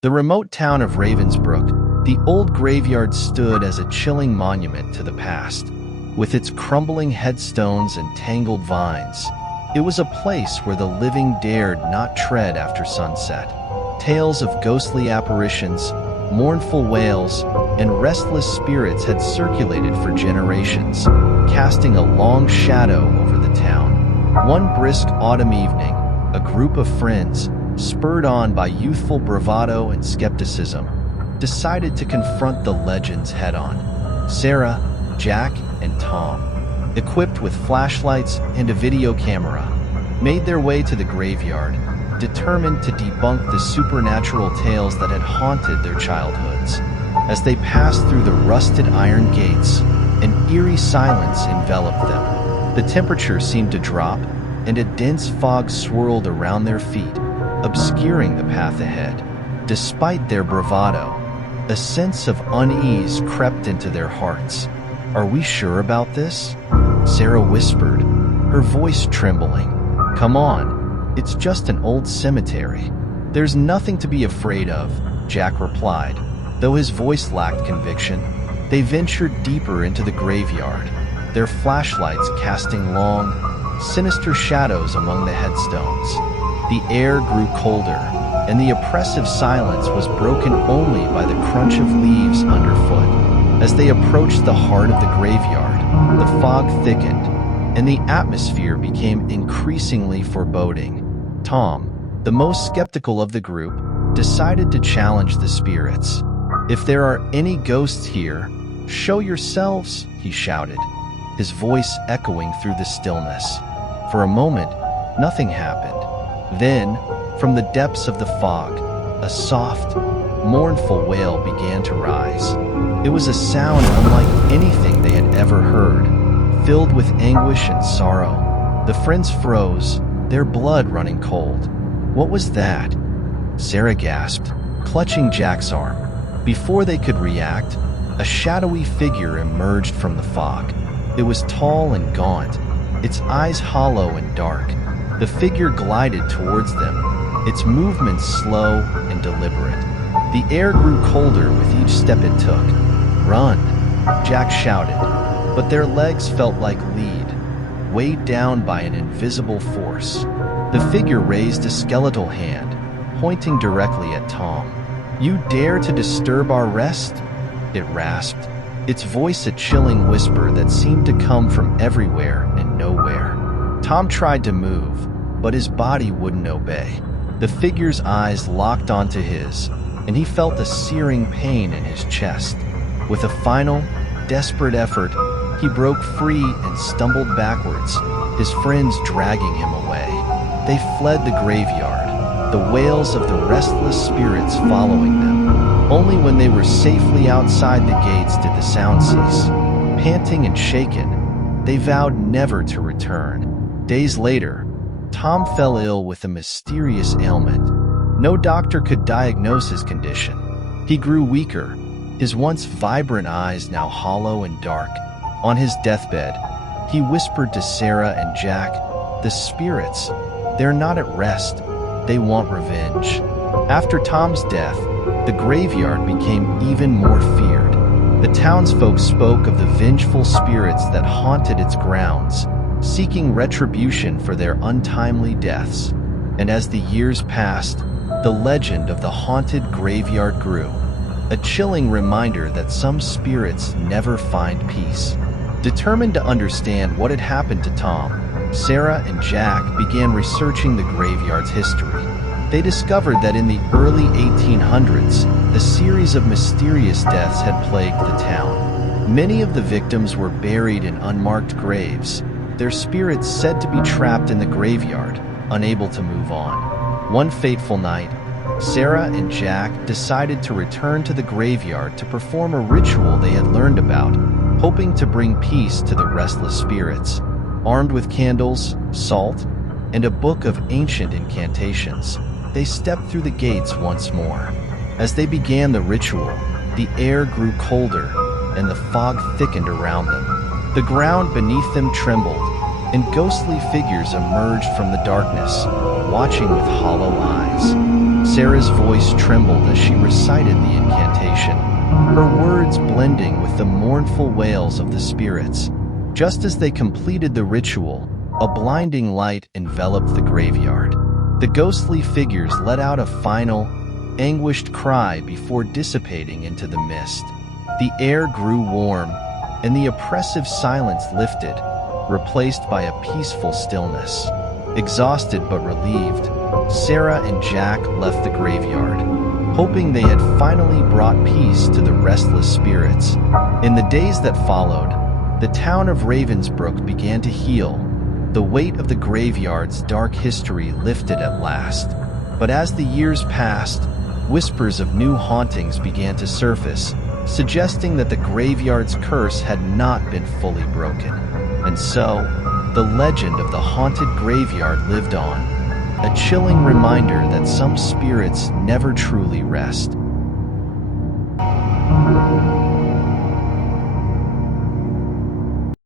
The remote town of Ravensbrook, the old graveyard stood as a chilling monument to the past. With its crumbling headstones and tangled vines, it was a place where the living dared not tread after sunset. Tales of ghostly apparitions, mournful wails, and restless spirits had circulated for generations, casting a long shadow over the town. One brisk autumn evening, a group of friends, spurred on by youthful bravado and skepticism, decided to confront the legends head-on. Sarah, Jack, and Tom, equipped with flashlights and a video camera, made their way to the graveyard, determined to debunk the supernatural tales that had haunted their childhoods. As they passed through the rusted iron gates, an eerie silence enveloped them. The temperature seemed to drop, and a dense fog swirled around their feet, obscuring the path ahead. Despite their bravado, a sense of unease crept into their hearts. "Are we sure about this?" Sarah whispered, her voice trembling. "Come on, it's just an old cemetery. There's nothing to be afraid of," Jack replied, though his voice lacked conviction. They ventured deeper into the graveyard, their flashlights casting long, sinister shadows among the headstones. The air grew colder, and the oppressive silence was broken only by the crunch of leaves underfoot. As they approached the heart of the graveyard, the fog thickened, and the atmosphere became increasingly foreboding. Tom, the most skeptical of the group, decided to challenge the spirits. "If there are any ghosts here, show yourselves," he shouted, his voice echoing through the stillness. For a moment, nothing happened. Then, from the depths of the fog, a soft, mournful wail began to rise. It was a sound unlike anything they had ever heard, filled with anguish and sorrow. The friends froze, their blood running cold. "What was that?" Sarah gasped, clutching Jack's arm. Before they could react, a shadowy figure emerged from the fog. It was tall and gaunt, its eyes hollow and dark. The figure glided towards them, its movements slow and deliberate. The air grew colder with each step it took. "Run!" Jack shouted, but their legs felt like lead, weighed down by an invisible force. The figure raised a skeletal hand, pointing directly at Tom. "You dare to disturb our rest?" it rasped, its voice a chilling whisper that seemed to come from everywhere and nowhere. Tom tried to move, but his body wouldn't obey. The figure's eyes locked onto his, and he felt a searing pain in his chest. With a final, desperate effort, he broke free and stumbled backwards, his friends dragging him away. They fled the graveyard, the wails of the restless spirits following them. Only when they were safely outside the gates did the sound cease. Panting and shaken, they vowed never to return. Days later, Tom fell ill with a mysterious ailment. No doctor could diagnose his condition. He grew weaker, his once vibrant eyes now hollow and dark. On his deathbed, he whispered to Sarah and Jack, "The spirits, they're not at rest. They want revenge." After Tom's death, the graveyard became even more feared. The townsfolk spoke of the vengeful spirits that haunted its grounds, seeking retribution for their untimely deaths. And as the years passed, the legend of the haunted graveyard grew, a chilling reminder that some spirits never find peace. Determined to understand what had happened to Tom, Sarah and Jack began researching the graveyard's history. They discovered that in the early 1800s, a series of mysterious deaths had plagued the town. Many of the victims were buried in unmarked graves, their spirits said to be trapped in the graveyard, unable to move on. One fateful night, Sarah and Jack decided to return to the graveyard to perform a ritual they had learned about, hoping to bring peace to the restless spirits. Armed with candles, salt, and a book of ancient incantations, they stepped through the gates once more. As they began the ritual, the air grew colder, and the fog thickened around them. The ground beneath them trembled, and ghostly figures emerged from the darkness, watching with hollow eyes. Sarah's voice trembled as she recited the incantation, her words blending with the mournful wails of the spirits. Just as they completed the ritual, a blinding light enveloped the graveyard. The ghostly figures let out a final, anguished cry before dissipating into the mist. The air grew warm, and the oppressive silence lifted, replaced by a peaceful stillness. Exhausted but relieved, Sarah and Jack left the graveyard, hoping they had finally brought peace to the restless spirits. In the days that followed, the town of Ravensbrook began to heal. The weight of the graveyard's dark history lifted at last. But as the years passed, whispers of new hauntings began to surface, suggesting that the graveyard's curse had not been fully broken. And so, the legend of the haunted graveyard lived on, a chilling reminder that some spirits never truly rest.